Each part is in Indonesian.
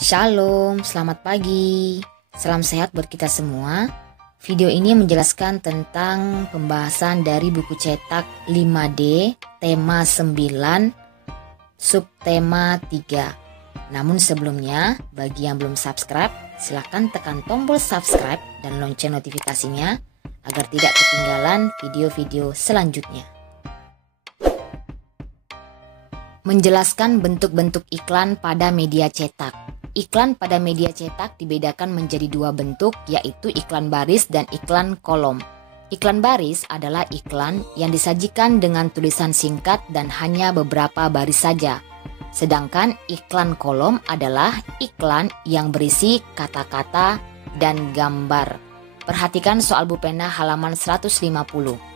Shalom, selamat pagi. Salam sehat buat kita semua. Video ini menjelaskan tentang pembahasan dari buku cetak 5D, tema 9, subtema 3. Namun sebelumnya, bagi yang belum subscribe, silakan tekan tombol subscribe dan lonceng notifikasinya agar tidak ketinggalan video-video selanjutnya. Menjelaskan bentuk-bentuk iklan pada media cetak. Iklan pada media cetak dibedakan menjadi dua bentuk, yaitu iklan baris dan iklan kolom. Iklan baris adalah iklan yang disajikan dengan tulisan singkat dan hanya beberapa baris saja. Sedangkan iklan kolom adalah iklan yang berisi kata-kata dan gambar. Perhatikan soal Bupena halaman 150.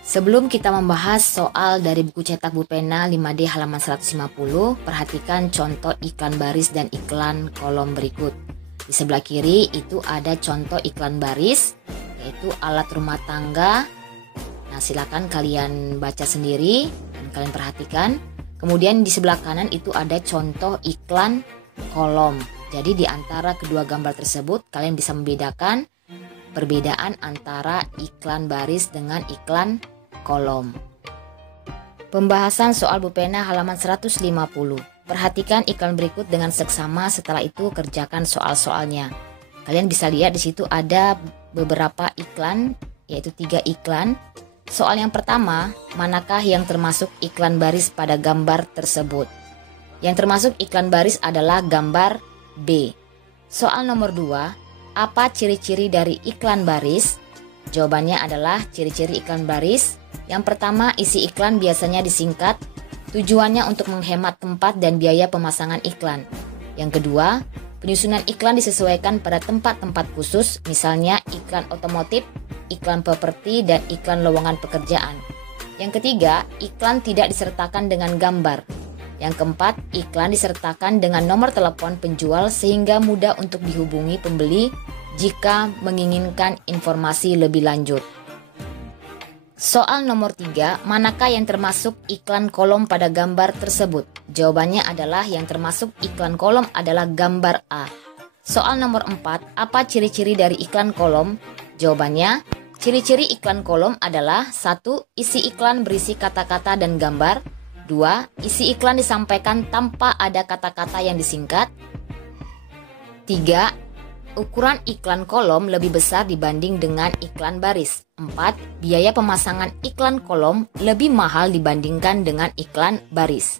Sebelum kita membahas soal dari buku cetak Bupena 5D halaman 150, perhatikan contoh iklan baris dan iklan kolom berikut. Di sebelah kiri itu ada contoh iklan baris, yaitu alat rumah tangga. Nah, silakan kalian baca sendiri dan kalian perhatikan. Kemudian di sebelah kanan itu ada contoh iklan kolom. Jadi di antara kedua gambar tersebut kalian bisa membedakan perbedaan antara iklan baris dengan iklan kolom. Pembahasan soal Bupena halaman 150. Perhatikan iklan berikut dengan seksama, setelah itu kerjakan soal-soalnya. Kalian bisa lihat di situ ada beberapa iklan, yaitu 3 iklan. Soal yang pertama, manakah yang termasuk iklan baris pada gambar tersebut? Yang termasuk iklan baris adalah gambar B. Soal nomor 2, apa ciri-ciri dari iklan baris? Jawabannya adalah ciri-ciri iklan baris. Yang pertama, isi iklan biasanya disingkat. Tujuannya untuk menghemat tempat dan biaya pemasangan iklan. Yang kedua, penyusunan iklan disesuaikan pada tempat-tempat khusus, misalnya iklan otomotif, iklan properti, dan iklan lowongan pekerjaan. Yang ketiga, iklan tidak disertakan dengan gambar. Yang keempat, iklan disertakan dengan nomor telepon penjual sehingga mudah untuk dihubungi pembeli jika menginginkan informasi lebih lanjut. Soal nomor 3, manakah yang termasuk iklan kolom pada gambar tersebut? Jawabannya adalah yang termasuk iklan kolom adalah gambar A. Soal nomor 4, apa ciri-ciri dari iklan kolom? Jawabannya, ciri-ciri iklan kolom adalah 1. Isi iklan berisi kata-kata dan gambar. 2. Isi iklan disampaikan tanpa ada kata-kata yang disingkat. 3. Ukuran iklan kolom lebih besar dibanding dengan iklan baris. 4. Biaya pemasangan iklan kolom lebih mahal dibandingkan dengan iklan baris.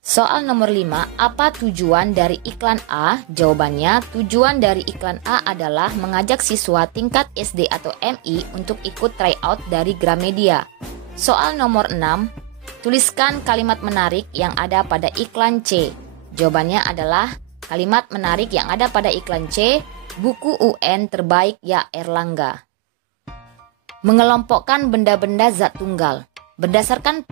Soal nomor 5, apa tujuan dari iklan A? Jawabannya, tujuan dari iklan A adalah mengajak siswa tingkat SD atau MI untuk ikut tryout dari Gramedia. Soal nomor 6, tuliskan kalimat menarik yang ada pada iklan C. Jawabannya adalah kalimat menarik yang ada pada iklan C, buku UN terbaik Ya Erlangga. Mengelompokkan benda-benda zat tunggal. Berdasarkan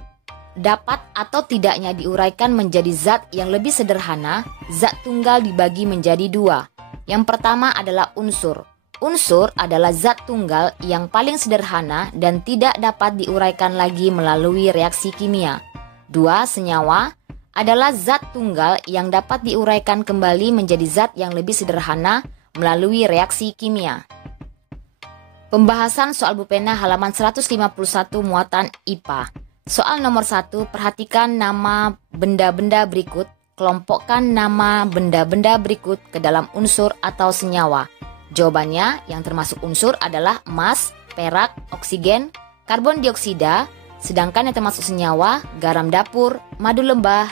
dapat atau tidaknya diuraikan menjadi zat yang lebih sederhana, zat tunggal dibagi menjadi 2. Yang pertama adalah unsur. Unsur adalah zat tunggal yang paling sederhana dan tidak dapat diuraikan lagi melalui reaksi kimia. 2. Senyawa adalah zat tunggal yang dapat diuraikan kembali menjadi zat yang lebih sederhana melalui reaksi kimia. Pembahasan soal Bupena halaman 151 muatan IPA. Soal nomor 1, perhatikan nama benda-benda berikut. Kelompokkan nama benda-benda berikut ke dalam unsur atau senyawa. Jawabannya yang termasuk unsur adalah emas, perak, oksigen, karbon dioksida, sedangkan yang termasuk senyawa, garam dapur, madu lembah,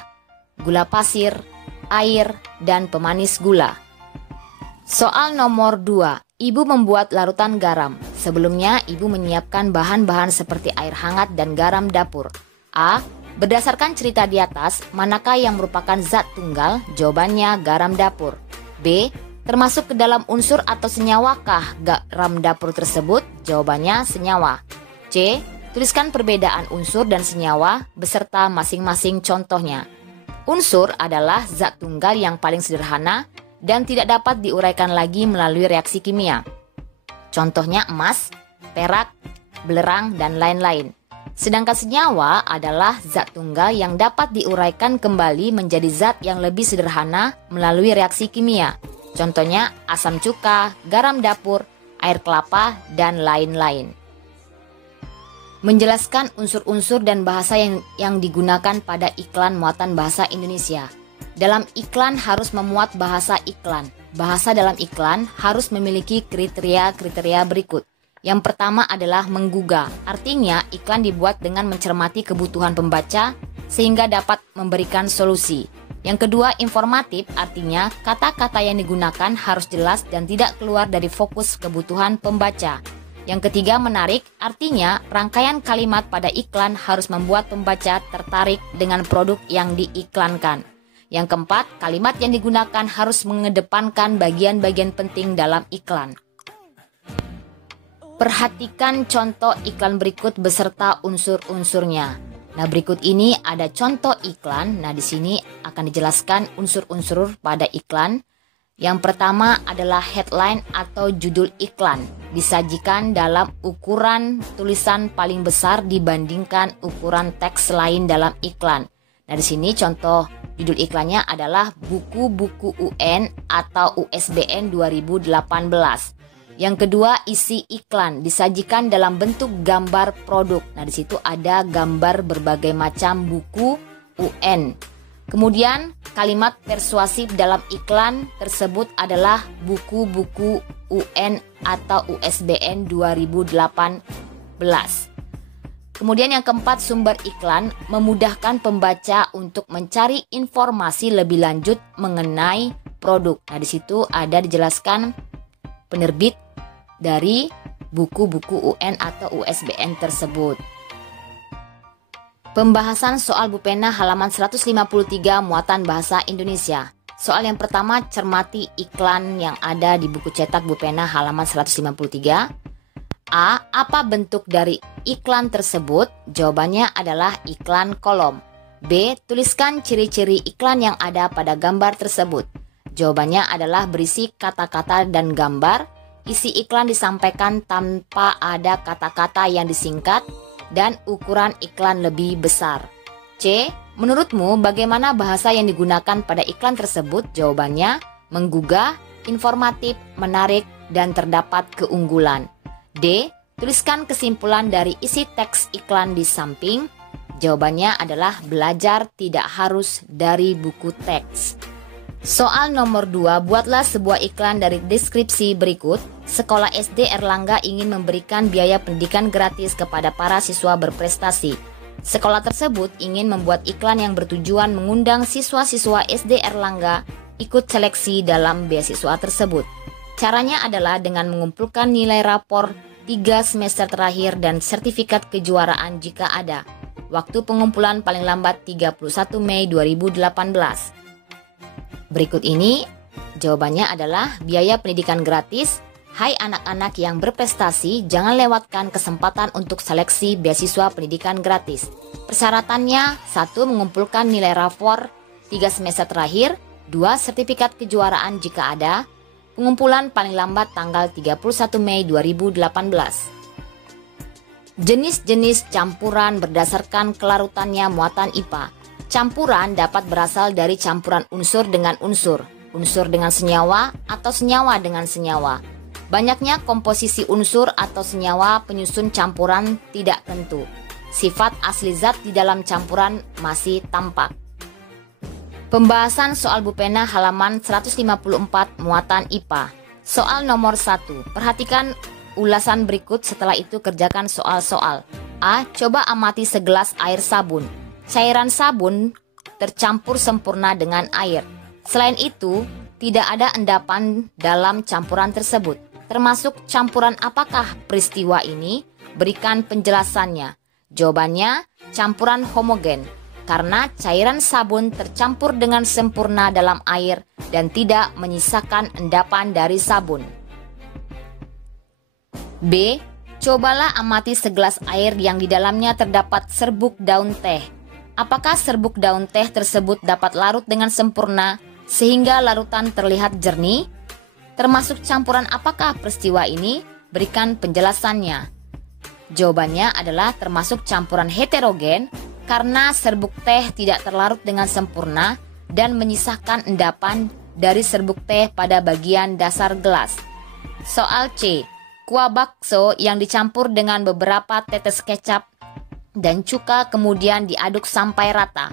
gula pasir, air, dan pemanis gula. Soal nomor 2, ibu membuat larutan garam. Sebelumnya, ibu menyiapkan bahan-bahan seperti air hangat dan garam dapur. A. Berdasarkan cerita di atas, manakah yang merupakan zat tunggal? Jawabannya garam dapur. B. Termasuk ke dalam unsur atau senyawakah garam dapur tersebut? Jawabannya senyawa. C. Tuliskan perbedaan unsur dan senyawa beserta masing-masing contohnya. Unsur adalah zat tunggal yang paling sederhana dan tidak dapat diuraikan lagi melalui reaksi kimia. Contohnya emas, perak, belerang, dan lain-lain. Sedangkan senyawa adalah zat tunggal yang dapat diuraikan kembali menjadi zat yang lebih sederhana melalui reaksi kimia. Contohnya asam cuka, garam dapur, air kelapa, dan lain-lain. Menjelaskan unsur-unsur dan bahasa yang digunakan pada iklan muatan bahasa Indonesia. Dalam iklan harus memuat bahasa iklan. Bahasa dalam iklan harus memiliki kriteria-kriteria berikut. Yang pertama adalah menggugah, artinya iklan dibuat dengan mencermati kebutuhan pembaca sehingga dapat memberikan solusi. Yang kedua, informatif, artinya kata-kata yang digunakan harus jelas dan tidak keluar dari fokus kebutuhan pembaca. Yang ketiga, menarik, artinya rangkaian kalimat pada iklan harus membuat pembaca tertarik dengan produk yang diiklankan. Yang keempat, kalimat yang digunakan harus mengedepankan bagian-bagian penting dalam iklan. Perhatikan contoh iklan berikut beserta unsur-unsurnya. Nah, berikut ini ada contoh iklan. Nah, di sini akan dijelaskan unsur-unsur pada iklan. Yang pertama adalah headline atau judul iklan. Disajikan dalam ukuran tulisan paling besar dibandingkan ukuran teks lain dalam iklan. Nah, di sini contoh judul iklannya adalah buku-buku UN atau USBN 2018. Yang kedua, isi iklan disajikan dalam bentuk gambar produk. Nah, di situ ada gambar berbagai macam buku UN. Kemudian, kalimat persuasif dalam iklan tersebut adalah buku-buku UN atau USBN 2018. Kemudian yang keempat, sumber iklan memudahkan pembaca untuk mencari informasi lebih lanjut mengenai produk. Nah, di situ ada dijelaskan penerbit dari buku-buku UN atau USBN tersebut. Pembahasan soal Bupena halaman 153 muatan bahasa Indonesia. Soal yang pertama, cermati iklan yang ada di buku cetak Bupena halaman 153. A. Apa bentuk dari iklan tersebut? Jawabannya adalah iklan kolom. B. Tuliskan ciri-ciri iklan yang ada pada gambar tersebut. Jawabannya adalah berisi kata-kata dan gambar. Isi iklan disampaikan tanpa ada kata-kata yang disingkat dan ukuran iklan lebih besar. C. Menurutmu bagaimana bahasa yang digunakan pada iklan tersebut? Jawabannya menggugah, informatif, menarik, dan terdapat keunggulan. D. Tuliskan kesimpulan dari isi teks iklan di samping. Jawabannya adalah belajar tidak harus dari buku teks. Soal nomor 2, buatlah sebuah iklan dari deskripsi berikut. Sekolah SD Erlangga ingin memberikan biaya pendidikan gratis kepada para siswa berprestasi. Sekolah tersebut ingin membuat iklan yang bertujuan mengundang siswa-siswa SD Erlangga ikut seleksi dalam beasiswa tersebut. Caranya adalah dengan mengumpulkan nilai rapor 3 semester terakhir dan sertifikat kejuaraan jika ada. Waktu pengumpulan paling lambat 31 Mei 2018. Berikut ini jawabannya adalah biaya pendidikan gratis. Hai anak-anak yang berprestasi, jangan lewatkan kesempatan untuk seleksi beasiswa pendidikan gratis. Persyaratannya: 1. Mengumpulkan nilai rapor 3 semester terakhir. 2. Sertifikat kejuaraan jika ada. Pengumpulan paling lambat tanggal 31 Mei 2018. Jenis-jenis campuran berdasarkan kelarutannya muatan IPA. Campuran dapat berasal dari campuran unsur dengan unsur, unsur dengan senyawa, atau senyawa dengan senyawa. Banyaknya komposisi unsur atau senyawa penyusun campuran tidak tentu. Sifat asli zat di dalam campuran masih tampak. Pembahasan soal Bupena halaman 154 muatan IPA. Soal nomor 1. Perhatikan ulasan berikut, setelah itu kerjakan soal-soal. A. Coba amati segelas air sabun. Cairan sabun tercampur sempurna dengan air. Selain itu, tidak ada endapan dalam campuran tersebut. Termasuk campuran apakah peristiwa ini? Berikan penjelasannya. Jawabannya, campuran homogen. Karena cairan sabun tercampur dengan sempurna dalam air dan tidak menyisakan endapan dari sabun. B. Cobalah amati segelas air yang di dalamnya terdapat serbuk daun teh. Apakah serbuk daun teh tersebut dapat larut dengan sempurna sehingga larutan terlihat jernih? Termasuk campuran apakah peristiwa ini? Berikan penjelasannya. Jawabannya adalah termasuk campuran heterogen karena serbuk teh tidak terlarut dengan sempurna dan menyisakan endapan dari serbuk teh pada bagian dasar gelas. Soal C. Kuah bakso yang dicampur dengan beberapa tetes kecap dan cuka kemudian diaduk sampai rata.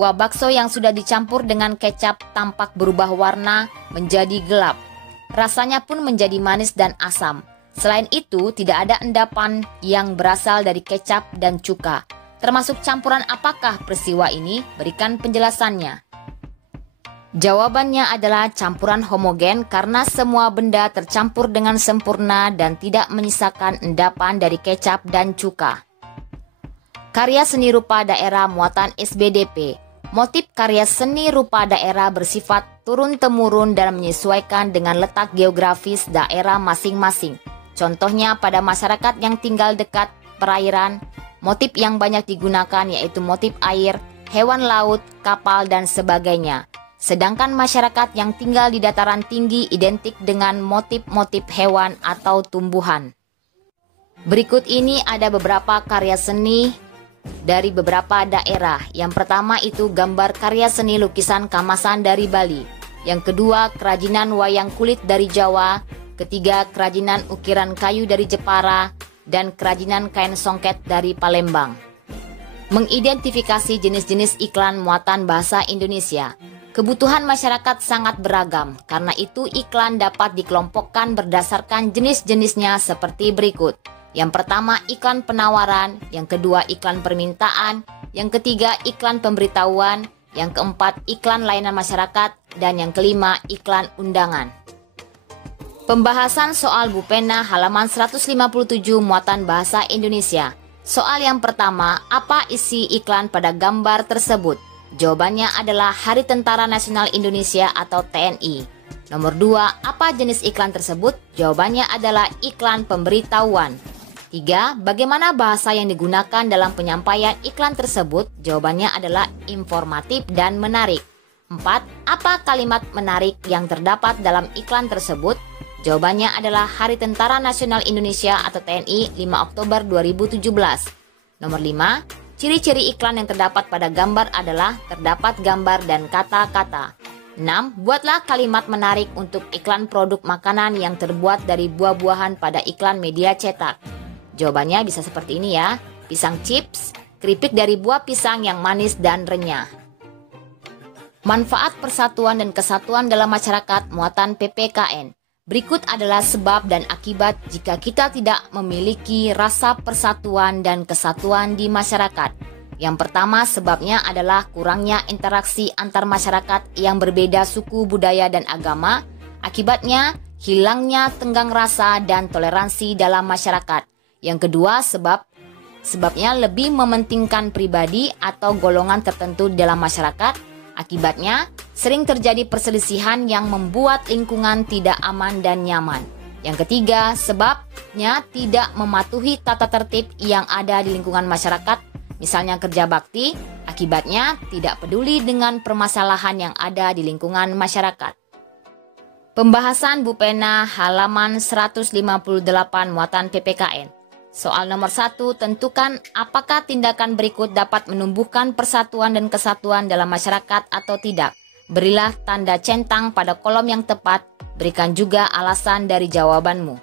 Kuah bakso yang sudah dicampur dengan kecap tampak berubah warna menjadi gelap. Rasanya pun menjadi manis dan asam. Selain itu, tidak ada endapan yang berasal dari kecap dan cuka. Termasuk campuran apakah peristiwa ini? Berikan penjelasannya. Jawabannya adalah campuran homogen karena semua benda tercampur dengan sempurna dan tidak menyisakan endapan dari kecap dan cuka. Karya seni rupa daerah muatan SBDP. Motif karya seni rupa daerah bersifat turun-temurun dan menyesuaikan dengan letak geografis daerah masing-masing. Contohnya pada masyarakat yang tinggal dekat perairan, motif yang banyak digunakan yaitu motif air, hewan laut, kapal, dan sebagainya. Sedangkan masyarakat yang tinggal di dataran tinggi identik dengan motif-motif hewan atau tumbuhan. Berikut ini ada beberapa karya seni dari beberapa daerah. Yang pertama itu gambar karya seni lukisan kamasan dari Bali. Yang kedua, kerajinan wayang kulit dari Jawa. Ketiga, kerajinan ukiran kayu dari Jepara. Dan kerajinan kain songket dari Palembang. Mengidentifikasi jenis-jenis iklan muatan bahasa Indonesia. Kebutuhan masyarakat sangat beragam, karena itu iklan dapat dikelompokkan berdasarkan jenis-jenisnya seperti berikut. Yang pertama, iklan penawaran. Yang kedua, iklan permintaan. Yang ketiga, iklan pemberitahuan. Yang keempat, iklan layanan masyarakat. Dan yang kelima, iklan undangan. Pembahasan soal Bu Pena halaman 157 muatan bahasa Indonesia. Soal yang pertama, apa isi iklan pada gambar tersebut? Jawabannya adalah Hari Tentara Nasional Indonesia atau TNI. Nomor 2, apa jenis iklan tersebut? Jawabannya adalah iklan pemberitahuan. 3, bagaimana bahasa yang digunakan dalam penyampaian iklan tersebut? Jawabannya adalah informatif dan menarik. 4, apa kalimat menarik yang terdapat dalam iklan tersebut? Jawabannya adalah Hari Tentara Nasional Indonesia atau TNI 5 Oktober 2017. Nomor 5, ciri-ciri iklan yang terdapat pada gambar adalah terdapat gambar dan kata-kata. 6. Buatlah kalimat menarik untuk iklan produk makanan yang terbuat dari buah-buahan pada iklan media cetak. Jawabannya bisa seperti ini ya. Pisang chips, keripik dari buah pisang yang manis dan renyah. Manfaat persatuan dan kesatuan dalam masyarakat muatan PPKN. Berikut adalah sebab dan akibat jika kita tidak memiliki rasa persatuan dan kesatuan di masyarakat. Yang pertama sebabnya adalah kurangnya interaksi antar masyarakat yang berbeda suku, budaya, dan agama. Akibatnya hilangnya tenggang rasa dan toleransi dalam masyarakat. Yang kedua sebabnya lebih mementingkan pribadi atau golongan tertentu dalam masyarakat. Akibatnya, sering terjadi perselisihan yang membuat lingkungan tidak aman dan nyaman. Yang ketiga, sebabnya tidak mematuhi tata tertib yang ada di lingkungan masyarakat, misalnya kerja bakti. Akibatnya, tidak peduli dengan permasalahan yang ada di lingkungan masyarakat. Pembahasan Bu Pena halaman 158 muatan PPKN. Soal nomor 1, tentukan apakah tindakan berikut dapat menumbuhkan persatuan dan kesatuan dalam masyarakat atau tidak. Berilah tanda centang pada kolom yang tepat, berikan juga alasan dari jawabanmu.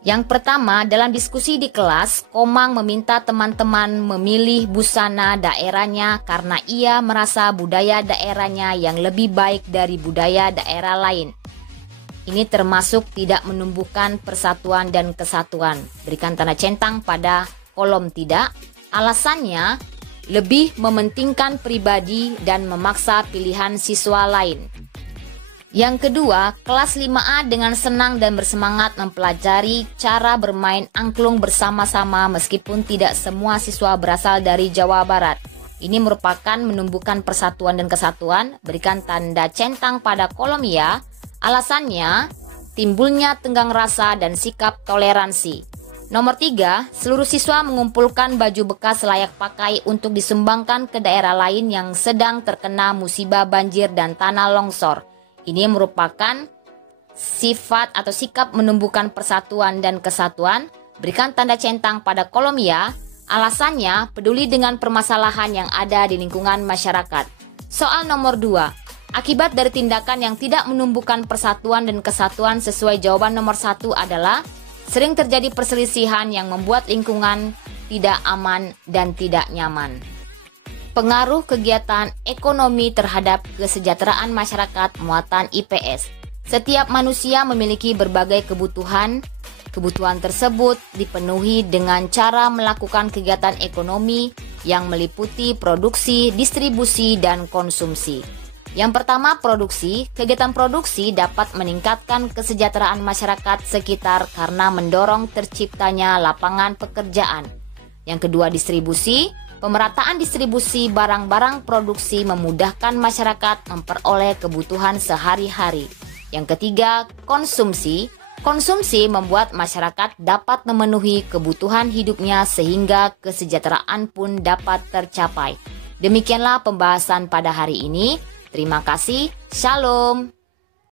Yang pertama, dalam diskusi di kelas, Komang meminta teman-teman memilih busana daerahnya karena ia merasa budaya daerahnya yang lebih baik dari budaya daerah lain. Ini termasuk tidak menumbuhkan persatuan dan kesatuan. Berikan tanda centang pada kolom tidak. Alasannya, lebih mementingkan pribadi dan memaksa pilihan siswa lain. Yang kedua, kelas 5A dengan senang dan bersemangat mempelajari cara bermain angklung bersama-sama meskipun tidak semua siswa berasal dari Jawa Barat. Ini merupakan menumbuhkan persatuan dan kesatuan. Berikan tanda centang pada kolom ya. Alasannya, timbulnya tenggang rasa dan sikap toleransi. Nomor 3, seluruh siswa mengumpulkan baju bekas layak pakai untuk disumbangkan ke daerah lain yang sedang terkena musibah banjir dan tanah longsor. Ini merupakan sifat atau sikap menumbuhkan persatuan dan kesatuan. Berikan tanda centang pada kolom ya. Alasannya peduli dengan permasalahan yang ada di lingkungan masyarakat. Soal nomor 2. Akibat dari tindakan yang tidak menumbuhkan persatuan dan kesatuan sesuai jawaban nomor 1 adalah sering terjadi perselisihan yang membuat lingkungan tidak aman dan tidak nyaman. Pengaruh kegiatan ekonomi terhadap kesejahteraan masyarakat muatan IPS. Setiap manusia memiliki berbagai kebutuhan. Kebutuhan tersebut dipenuhi dengan cara melakukan kegiatan ekonomi yang meliputi produksi, distribusi, dan konsumsi. Yang pertama, produksi. Kegiatan produksi dapat meningkatkan kesejahteraan masyarakat sekitar karena mendorong terciptanya lapangan pekerjaan. Yang kedua, distribusi. Pemerataan distribusi barang-barang produksi memudahkan masyarakat memperoleh kebutuhan sehari-hari. Yang ketiga, konsumsi. Konsumsi membuat masyarakat dapat memenuhi kebutuhan hidupnya sehingga kesejahteraan pun dapat tercapai. Demikianlah pembahasan pada hari ini. Terima kasih. Shalom.